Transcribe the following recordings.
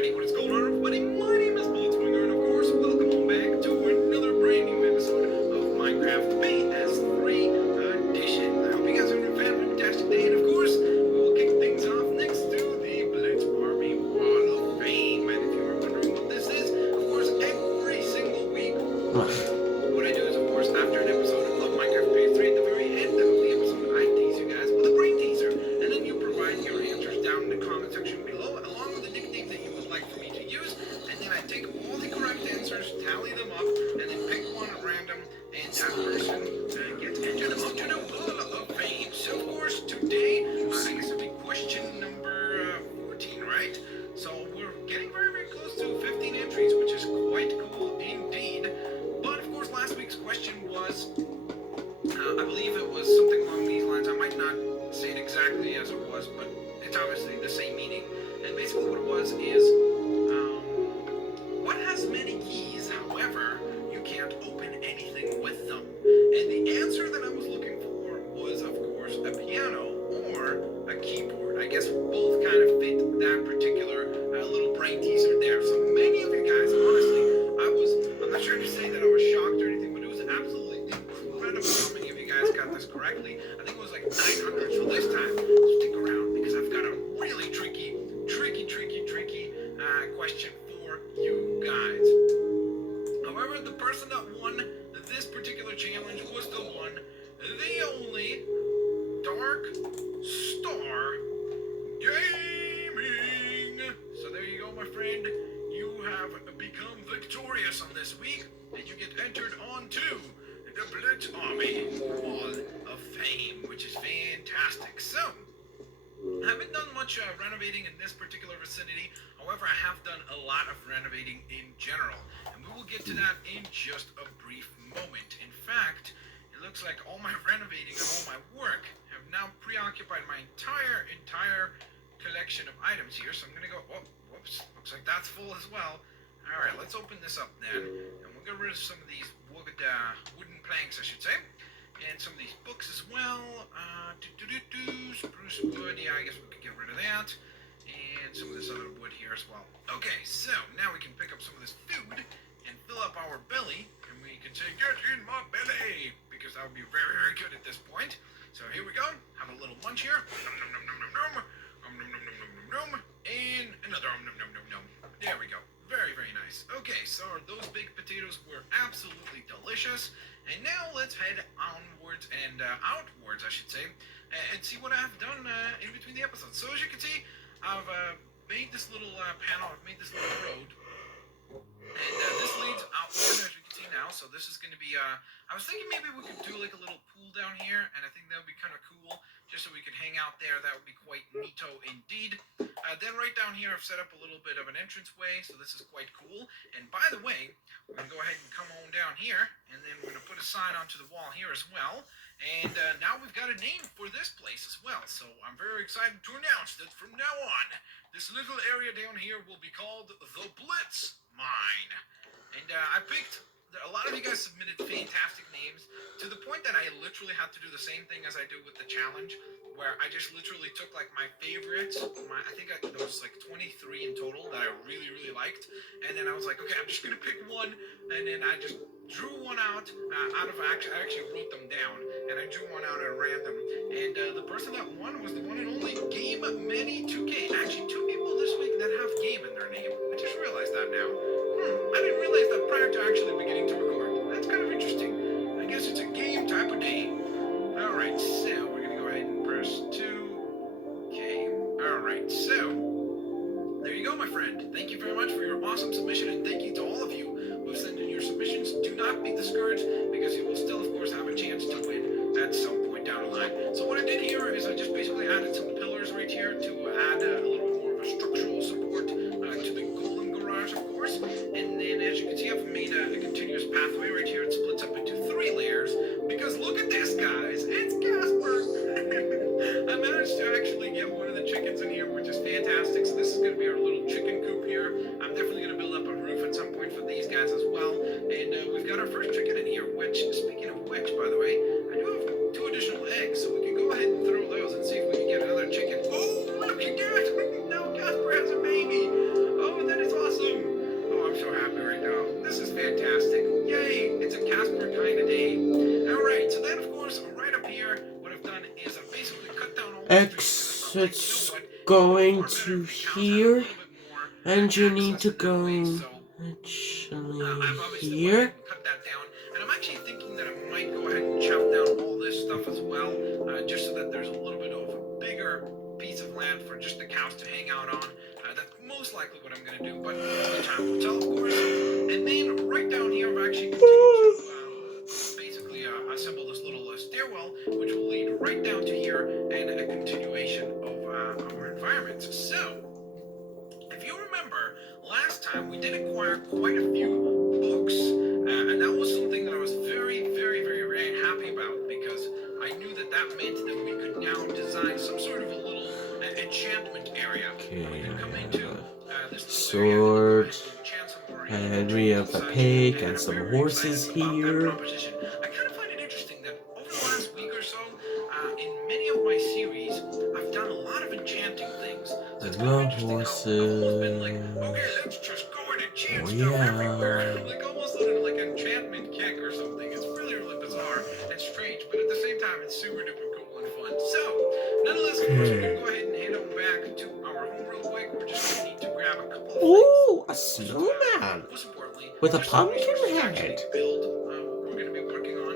Alrighty, what is going on, everybody? My name is Blitzwinger, and of course, welcome on back to another brand new episode of Minecraft PS3 Edition. I hope you guys are having a fantastic day, and of course, we will kick things off next to the Blitz Army Wall of Fame. And if you are wondering what this is, of course, every single week, what I do is, of course, after an episode of Minecraft PS3, at the very end of the episode, I tease you guys with a brain teaser, and then you provide your answers down in the comment section below, along with the nickname that you would like for me to use, and then I take all the correct answers, tally them up, and then pick one at random, and that person gets entered onto the Wall of Fame. So, of course, today, I guess it'll be question number 14, right? So, we're getting very, very close to 15 entries, which is quite cool indeed. But, of course, last week's question was, I believe it was something along these lines. I might not say it exactly as it was, but it's obviously the same meaning. And basically what it was is, what has many keys, however, you can't open anything with them? And the answer that I was looking for was, of course, a piano or a keyboard. I guess both kind of fit that particular little brain teaser there. So many of you guys, honestly, I'm not trying to say that I was shocked or anything, but it was absolutely incredible how many of you guys got this correctly. I think it was like 900 for this time. So stick around because I've got a really tricky question for you guys. However, the person that won this particular challenge was the one, the only, Dark Star Gaming. So there you go, my friend. You have become victorious on this week, and you get entered onto the Blitz Army Wall of Fame, which is fantastic. So, I haven't done much renovating in this particular vicinity. However, I have done a lot of renovating in general, and we will get to that in just a brief moment. In fact, it looks like all my renovating and all my work have now preoccupied my entire collection of items here. So I'm gonna go. Oh, whoops! Looks like that's full as well. All right, let's open this up then, and we'll get rid of some of these wooden planks, I should say. And some of these books as well. Spruce wood, yeah, I guess we could get rid of that. And some of this other wood here as well. Okay, so now we can pick up some of this food and fill up our belly. And we can say, get in my belly! Because that would be very, very good at this point. So here we go. Have a little munch here. Nom, nom, nom, nom, nom, nom. Nom, nom, nom, nom, nom, nom, nom. And another nom, nom, nom, nom. There we go. Very, very nice. Okay, so those baked potatoes were absolutely delicious. And now let's head onwards and outwards, I should say, and see what I've done in between the episodes. So as you can see, I've made this little panel, I've made this little road. And this leads outward, as you can see now. So this is going to be, I was thinking maybe we could do like a little pool down here. And I think that would be kind of cool, just so we could hang out there. That would be quite neato indeed. Then right down here, I've set up a little bit of an entranceway. So this is quite cool. And by the way, we're going to go ahead and come on down here. And then we're going to put a sign onto the wall here as well. And now we've got a name for this place as well. So I'm very excited to announce that from now on, this little area down here will be called the Blitz Mine. And I picked, a lot of you guys submitted fantastic names to the point that I literally had to do the same thing as I do with the challenge, where I just literally took like my favorites, I think there was like 23 in total that I really, really liked. And then I was like, okay, I'm just going to pick one. And then I just drew one out of, I actually wrote them down, and I drew one out at random. And the person that won was the one and only Game Many 2K. Actually, 2 people this week that have game in their name. I just realized that now. I didn't realize that prior to actually beginning to record. That's kind of interesting. I guess it's a game type of day. Alright, so we're going to go ahead and press 2. Okay. Alright, so there you go, my friend. Thank you very much for your awesome submission, and thank you to all of you who have sent in your submissions. Do not be discouraged, because you will still, of course, have a chance to win at some point down the line. So what I did here is I just basically added some pillars right here to add a little bit more of a structural support to the golden garage, of course. And then, as you can see, I've made a continuous pathway right here. It splits up into 3 layers, because look at this, guys. It's Casper. I managed to actually get one of the chickens in here, which is fantastic. So this is going to be our little chicken coop here. I'm definitely going to build up a roof at some point for these guys as well. And we've got our first chicken in here, which, speaking of which, by the way, I do have 2 additional eggs. So we can go ahead and throw those and see if we can get another chicken. Oh, look at that. Now Casper has a baby. Oh, and then So it's going to here, and you need to go actually here. Cut that down, and I'm actually thinking that I might go ahead and chop down all this stuff as well, just so that there's a little bit of a bigger piece of land for just the cows to hang out on. That's most likely what I'm going to do, but only time will tell, of course. And then right down here, I've actually continued to basically assemble this little stairwell, which will lead right down to here, and a continuation of our environment. So, if you remember, last time we did acquire quite a few books, and that was something that I was very, very, very, very happy about, because I knew that that meant that we could now design some sort of a little enchantment area. Okay, We could come into this sword, area and we have a pig and some horses here. I kind of find it interesting that over the last week or so, in many of my series, I've done a lot of enchanting things. So it's kind of interesting how I've almost been like, okay, let's just go and enchant stuff everywhere. Like almost on like an enchantment kick or something. It's really, really bizarre and strange, but at the same time, it's super duper cool and fun. So, nonetheless, of course, we're going to go ahead and head on back to our home real quick. We're just going to need to grab a couple of things. Ooh, a snowman with a pumpkin head. Build what we're going to be working on.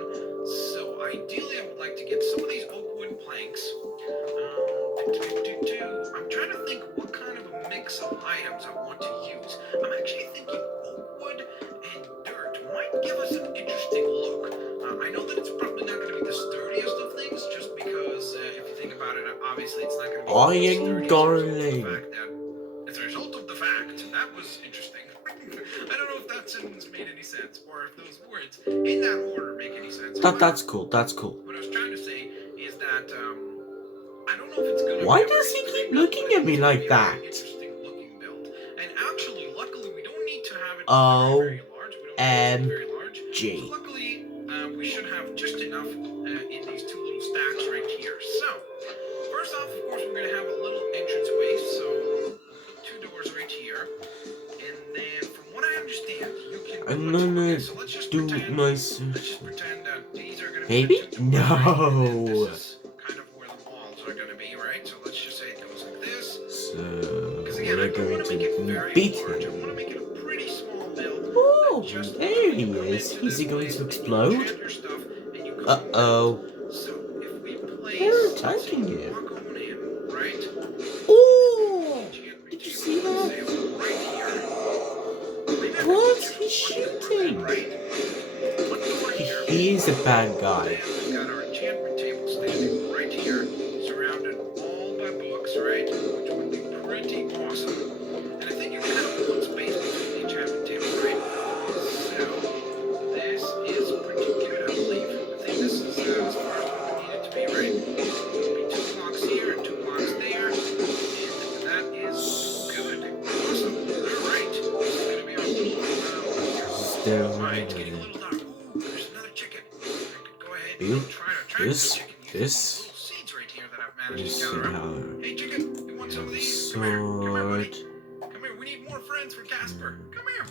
So ideally, I would like to get some of these oak wood planks. I'm trying to think what kind of a mix of items I want to use. I'm actually thinking oak wood and dirt might give us an interesting look. I know that it's probably not going to be the sturdiest of things, just because if you think about it, obviously it's not going to be Iron darling. As a result of the fact, that was interesting. I don't know if that sentence made any sense, or if those words in that order make any sense. That's cool. That's cool. What I was trying to say is that I don't know if it's gonna. Why does he keep looking at me like that? Interesting looking build, and actually, luckily, we don't need to have it very large. We don't M very large. G. So luckily, we should have just enough in these two little stacks right here. So first off, of course, we're gonna have a little entranceway. So we'll put two doors right here. And then, from what I understand, you can. I'm gonna so let's just do pretend, my let's just pretend that these are gonna Maybe? be the two doors, right? And then No. this is kind of where the walls are gonna be, right? So let's just say it goes like this. So Again, we're I don't going want to make it to very beat large. I him. want to make it a pretty small build. Oh, Just there he you come is. into Is he this going place to and you explode? enchant your stuff and you come on Uh-oh. out. So if we place, They're let's say attacking you him. walk on in, right? Oh! Enchantment Did you table, see let's that? say right here. Maybe I could What? just He's one door shooting. then, right? One door here. He's a bad guy. Then we've got our enchantment table standing right here, surrounded all by books, right? Which would be pretty awesome. And I think you can have one space between the enchantment table, right? So this is pretty good, I believe. I think this is as far as we would need it to be, right? There'll be 2 blocks here and 2 blocks there, and that is good. Awesome. All right. This is gonna be our little Still Alright, it's getting a little dark. Ooh, there's another chicken. I could go ahead and try to attract this, the chicken using these little seeds right here that I've managed to gather up. Hey chicken, you want some of these? Come here, buddy. Come here, we need more friends for Casper. Come here.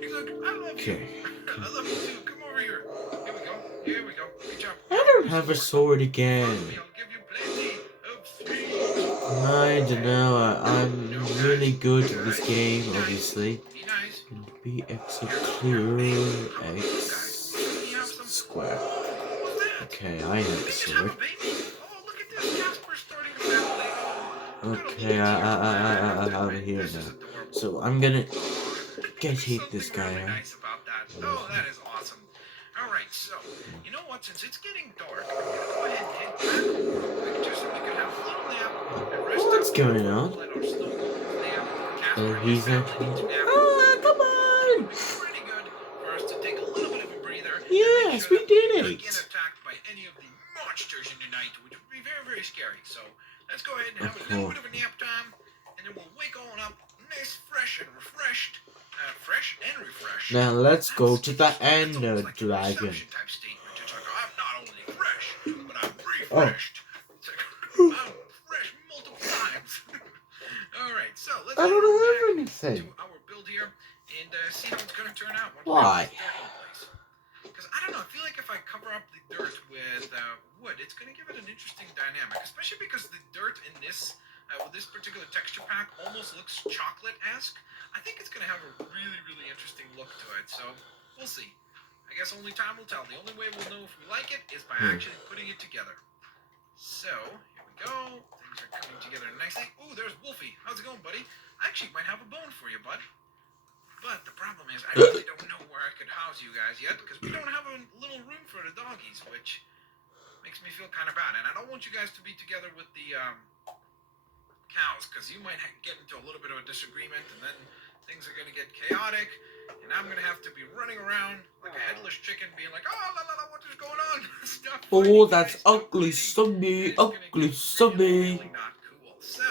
He's like, I love you. I love you too. Come over here. Here we go. Here we go. Good job. I don't have a sword again. I'll give you plenty of seeds. I don't know. I'm really good at this game, obviously. Be nice. And BX clear X square. Okay, I have a sword. Okay, I'm here now. So I'm gonna hit this guy out. Oh, that is awesome. Alright, so, you know what, since it's getting dark, I'm gonna go ahead and head back home real quick, just so we can have a little nap and rest What's up. going on? Let our snow golem nap. Casper and He's his family actually. need to nap. Ah, come on! It's pretty good for us to take a little bit of a breather. Yes, we did it. Get attacked by any of the monsters in the night, which would be very, very scary. So let's go ahead and have a little bit of a nap time, and then we'll wake on up, nice, fresh and refreshed. Fresh and refreshed. Now let's go to the Ender Like Dragon. type statement. It's like, I'm not only fresh, but I'm refreshed. It's like, I'm fresh multiple times. All right, so let's I don't have anything. to our build here and see how it's going to turn out. Why? Because I don't know, I feel like if I cover up the dirt with wood, it's going to give it an interesting dynamic. Especially because the dirt in this, with this particular texture pack, almost looks chocolate-esque. I think it's going to have a really, really interesting look to it. So we'll see. I guess only time will tell. The only way we'll know if we like it is by actually putting it together. So, here we go. Things are coming together nicely. Ooh, there's Wolfie. How's it going, buddy? I actually might have a bone for you, bud. But the problem is, I really don't know where I could house you guys yet, because we don't have a little room for the doggies, which makes me feel kind of bad. And I don't want you guys to be together with the cows, because you might get into a little bit of a disagreement, and then things are going to get chaotic, and I'm going to have to be running around like a headless chicken, being like, oh, la, la, la, what is going on? Stop Oh, fighting, that's guys, stop ugly, fighting. Subby, It is gonna ugly, get Subby. really not cool. So,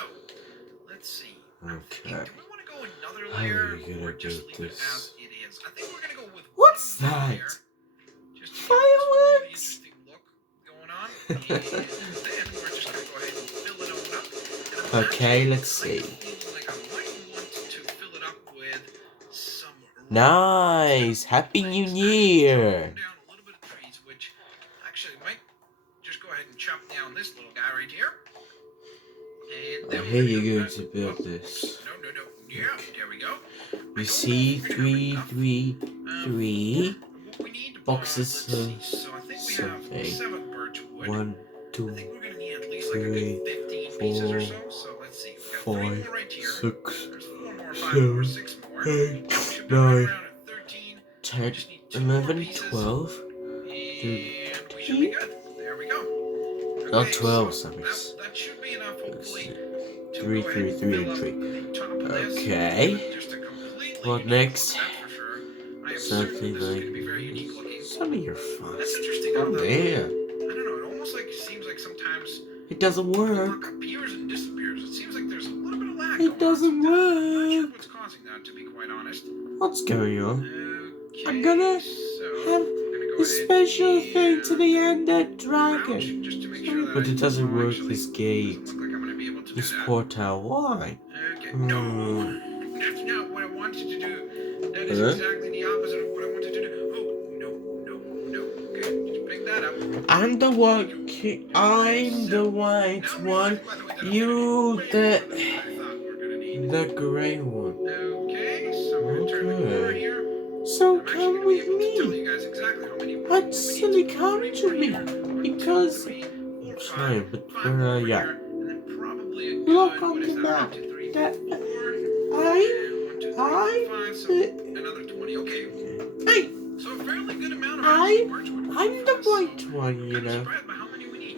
let's see. I'm thinking, Okay. do we want to go another How are layer, you or gonna just do leave it as this? it is? I think we're going to go with What's one that? layer, just to give it this really Fireworks? interesting look going on, and then we're just going to go ahead and fill it on up. And I'm Okay, actually let's kind see. of feeling like I might want to fill it up with some Nice! Happy New Year! down a little bit of trees, which actually might just go ahead and chop down this little guy right here. And then I we're hear gonna you're go, going to build this. No. Yeah, there we go. You see, three boxes Let's see. So I think we have something. 7 birch wood. 1, I 2, think we're gonna need at least like a 3, good 15 pieces or 4, so. So let's see. We got 3 5, more right here. 6, There's 4 more, 5 more, 7, 6 more. 8, We should be right 9, around at 13. We 10, just need 2 more 11, pieces. 12, And we should be good. There we go. not Okay, 12, so sorry. that should be enough, hopefully, to 3, go ahead 3, and 3, fill and up 3. the top of this. Okay. Just a completely What unique next? look, that's for sure. I am certain Something this is like going to be very unique looking. some of your That's fast. interesting Oh how that, man, I don't know, it almost like seems like sometimes it doesn't the work. look appears and disappears. It seems like there's a little bit of lag It going on doesn't sometimes. I'm not sure work. what's causing that, to be quite honest. What's going on? Okay, I'm gonna so have we're going to go a ahead special thing to the and Ender crouch, Dragon. just to make Sorry, sure that but it doesn't well, work. actually, This it gate, doesn't look like I'm going to be able to this do that. portal. Why? Okay, no, that's not what I wanted to do. That is exactly the opposite of what I wanted to do. Oh, no. Okay, just pick that up. I'm the one. I'm the white one. You the gray one. Okay, so we're gonna turn the corner here. So I'm actually come gonna be with able to tell me. you guys exactly how many. Actually, come Three to more me here. 1, 2, because 3, 4, I'm 5. trying, but 5 more over yeah. here, and then probably a good. Look on What is the that? 1, map. 2, 3, That 4. I, 1, 2, 3, 4, I, 5. So another 20. Okay. hey, So a fairly good amount of actually birchwood. I'm the white one, you Kind of know. surprised by how many we need.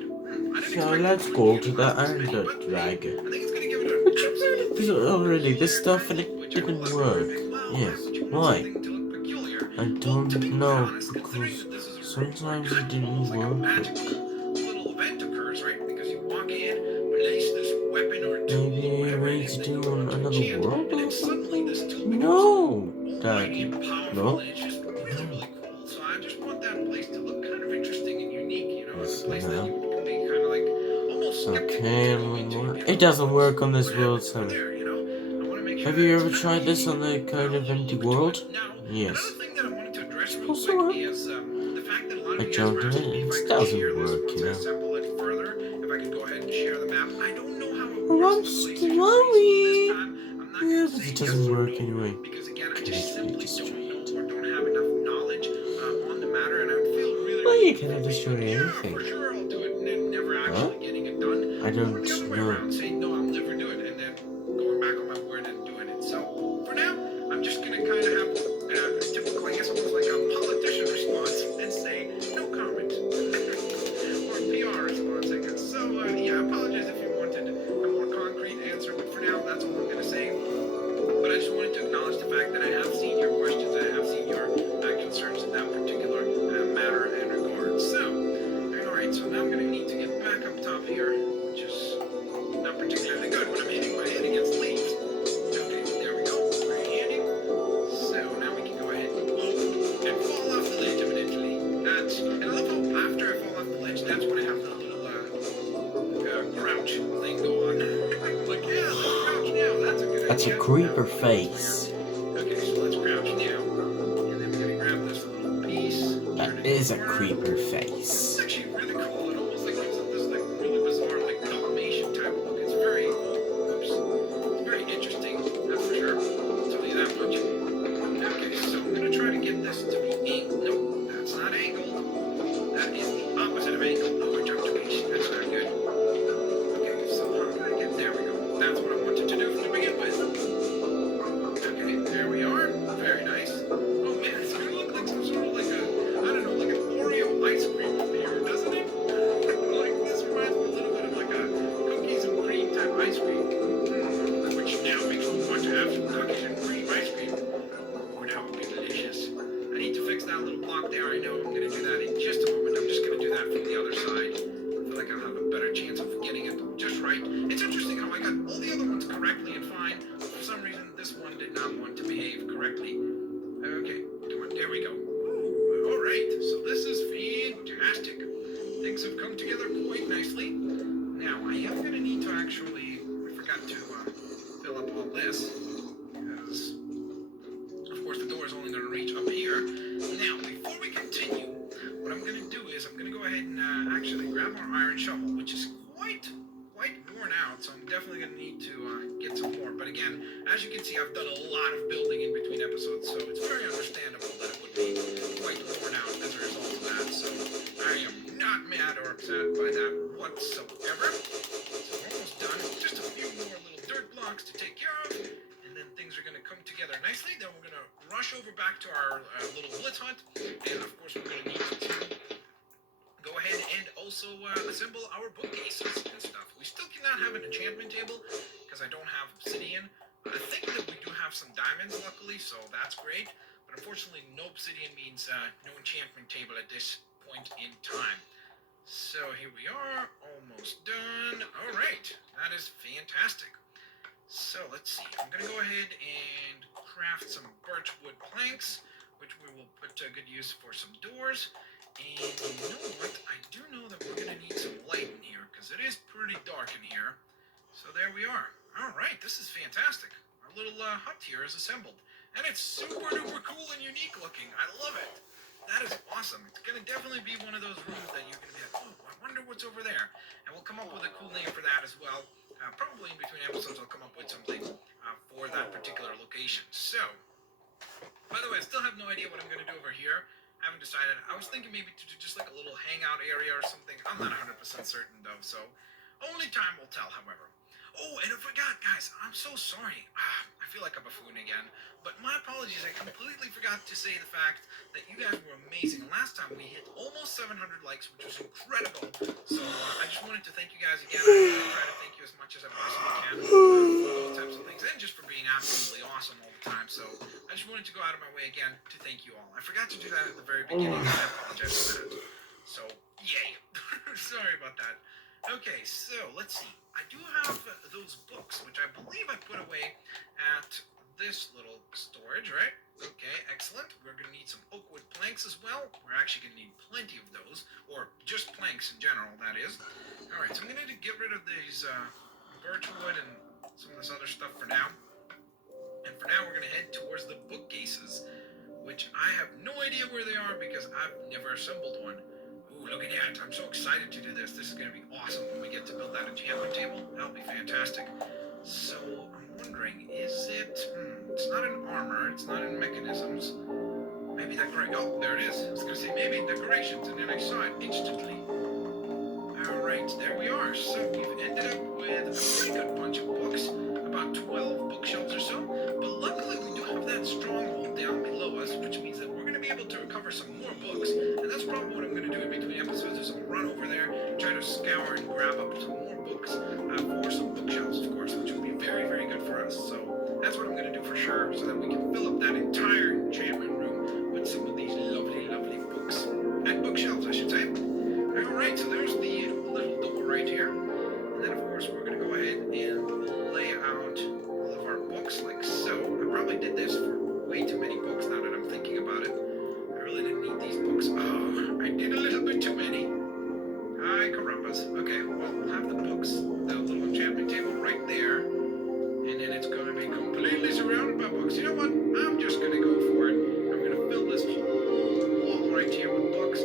I didn't So expect let's it go to to be the anywhere this Ender many, but Dragon. I think it's gonna give it an But you absolutely did already this peculiar stuff and look, it which I know a didn't lot of people are work. gonna be like, well, Yes, why would you want why? something to look peculiar? I Well, to be don't quite know, honest, considering because that this is a room where sometimes kind it of didn't almost like a work. magical little event occurs, right? Because you walk in, place this weapon or tool Maybe or we whatever it need is to that do you want to another enchant, world and then or suddenly this something? tool becomes No, almighty and Daddy. powerful, No. and it's just really, really cool. So I just want that place to look kind of interesting and unique, you know, Yes, a place that yeah. you can be kind of like almost skeptical Okay, to go into. You'd be like, it doesn't "Oh, work on this what world, happened over so. there?" You know, I want to make sure Have that you it's ever kind of tried this on the unique, kind of empty look to world? it. Now, Yes. another thing that I wanted to address real Supposed to quick work. is the fact that a lot I of you guys jumped were in asking me it, if I it could doesn't share this work, once you I know. assemble it further. If I could go ahead and share the map. I don't know how it Oh, works I'm in the PlayStation 3, so sorry. this time I'm not Yeah, going to but say it yes doesn't or work no anyway. because again I Can just it be simply don't destroyed? know or don't have enough knowledge on the matter, and I would feel really, Well, really you cannot destroy like, yeah, anything. for sure I'll do it, and then never Huh? actually getting it done, I don't or the other way know. around, saying no, I'll never do it, and then going back on my word and doing it. So for now, I'm just gonna kind of have a typical, I guess, almost like a politician response and say no comment or a PR response, I guess. So yeah, I apologize if you wanted a more concrete answer, but for now, that's all I'm gonna say. But I just wanted to acknowledge the fact that I have seen your questions, I have seen your concerns in that particular matter and regard. So, alright, so now I'm going to need to get back up top here, which is not particularly good when I'm hitting my head against leaves. Okay, there we go, very handy. So now we can go ahead and fall off the ledge evidently. And I love how after I fall off the ledge, that's when I have the little crouch thing go on. I'm like, yeah, let's crouch now, that's a good That's idea. a creeper face. Okay, so let's crouch now. And then we're gonna grab this little piece, turn it is a creeper It's face. actually really cool. It almost like gives it this like really bizarre like Dalmatian type of look. It's very, oops, it's very interesting. That's for sure. I'll tell you that much. Okay, so I'm gonna try to get this to be angled. No, that's not angled. That is the opposite of angled. No objectification. That's not good. Okay, so how do I get? There we go. That's what I wanted to do to begin with. Okay, there we are. Very nice. Oh man, it's gonna look like some sort of like a, I don't know, like an Oreo ice cream up here, doesn't it? Like this reminds me a little bit of like a cookies and cream type ice cream. Which now makes me want to have some cookies and cream ice cream. Oh, that would be delicious. I need to fix that little block there. I know I'm gonna do that in just a moment. I'm just gonna do that from the other side. I feel like I'll have a better chance of getting it just right. It's interesting how I got all the other ones correctly and fine. For some reason, this one did not want to behave correctly. Okay, there we go. Ooh, all right, so this is fantastic. Things have come together quite nicely. Now, I am going to need to actually, I forgot to fill up all this, because, of course, the door is only going to reach up here. Now, before we continue, what I'm going to do is I'm going to go ahead and actually grab our iron shovel, which is quite worn out, so I'm definitely going to need to get some more. But again, as you can see, I've done a lot of building in between episodes, so it's very understandable that it would be quite worn out as a result of that. So I am not mad or upset by that whatsoever. So we're almost done. Just a few more little dirt blocks to take care of, and then things are going to come together nicely. Then we're going to rush over back to our little blitz hut, and of course we're going to need to go ahead and also assemble our bookcases and stuff. We still cannot have an enchantment table because I don't have obsidian. I think that we do have some diamonds, luckily, so that's great. But unfortunately, no obsidian means no enchantment table at this point in time. So here we are, almost done. All right, that is fantastic. So let's see. I'm going to go ahead and craft some birch wood planks, which we will put to good use for some doors. And you know what? I do know that we're going to need some light in here because it is pretty dark in here. So there we are. All right, this is fantastic. Our little hut here is assembled. And it's super duper cool and unique looking. I love it. That is awesome. It's going to definitely be one of those rooms that you're going to be like, oh, I wonder what's over there. And we'll come up with a cool name for that as well. Probably in between episodes I'll come up with something for that particular location. So, by the way, I still have no idea what I'm going to do over here. I haven't decided. I was thinking maybe to do just like a little hangout area or something. I'm not 100% certain though, so only time will tell, however. Oh, and I forgot, guys, I'm so sorry. I feel like a buffoon again, but my apologies. I completely forgot to say the fact that you guys were amazing. Last time we hit almost 700 likes, which was incredible. So I just wanted to thank you guys again. I'm going to try to thank you as much as I possibly can for those types of things, and just for being absolutely awesome all the time. So I just wanted to go out of my way again to thank you all. I forgot to do that at the very beginning, and I apologize for that. So, yay. Sorry about that. Okay, so let's see. I do have those books, which I believe I put away at this little storage, right? Okay, excellent. We're going to need some oak wood planks as well. We're actually going to need plenty of those, or just planks in general, that is. All right, so I'm going to get rid of these birch wood and some of this other stuff for now. And for now, we're going to head towards the bookcases, which I have no idea where they are because I've never assembled one. Ooh, look at that. I'm so excited to do this. This is going to be awesome when we get to build that enchantment table. That'll be fantastic. So, I'm wondering, is it... it's not in armor. It's not in mechanisms. Maybe decoration... Oh, there it is. I was going to say maybe decorations, and then I saw it instantly. Alright, there we are. So, we've ended up with a pretty good bunch of books. About 12 bookshelves or so. But luckily, we do have that stronghold down below us, which means that we're going to be able to recover some more books. And that's probably what I'm going to do in between episodes, is I'll run over there, try to scour and grab up some more books for some bookshelves, of course, which will be very, very good for us. So that's what I'm going to do for sure, so that we can fill up that entire enchantment room with some of these lovely, lovely books. And bookshelves, I should say. Alright, so there's the little door right here. And then, of course, we're going to go ahead and lay out all of our books like so. I probably did this for way too many books now that I'm thinking about it. I really didn't need these books. Oh, I did a little bit too many. Ay, carambas. Okay, well, we'll have the books, the little enchantment table right there. And then it's going to be completely surrounded by books. You know what? I'm just going to go for it. I'm going to fill this whole wall right here with books.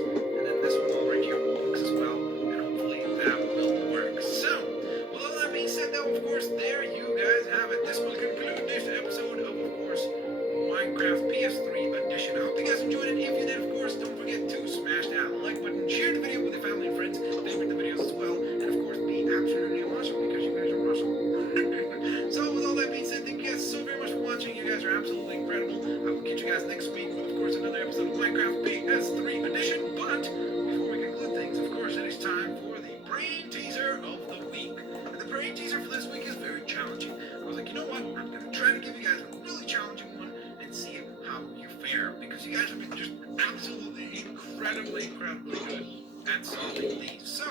you guys next week with, of course, another episode of Minecraft PS3 Edition. But before we conclude things, of course, it is time for the brain teaser of the week. And the brain teaser for this week is very challenging. I was like, you know what? I'm going to try to give you guys a really challenging one and see how you fare. Because you guys have been just absolutely incredibly good at solving these. So,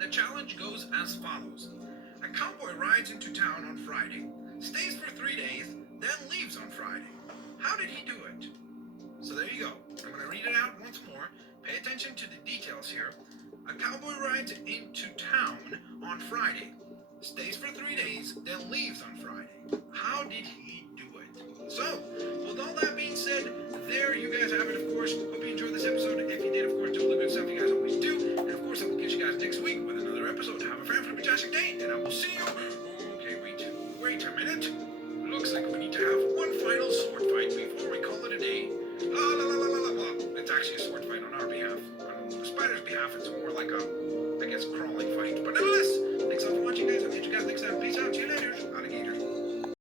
the challenge goes as follows. A cowboy rides into town on Friday, stays for 3 days, then leaves on Friday. How did he do it? So there you go. I'm going to read it out once more. Pay attention to the details here. A cowboy rides into town on Friday, stays for 3 days, then leaves on Friday. How did he do it? So, with all that being said, there you guys have it, of course. Hope you enjoyed this episode. If you did, of course, do all the good stuff you guys always do. And of course, I will catch you guys next week with another episode. Have a fantastic day, and I will see you. Okay, wait a minute. Looks like we need to have one final sword fight before we call it a day. Well, it's actually a sword fight on our behalf. On the spider's behalf, it's more like a, I guess, crawling fight. But nevertheless, thanks all for watching, guys. I'll catch you guys next time. Peace out. See you later. Alligators.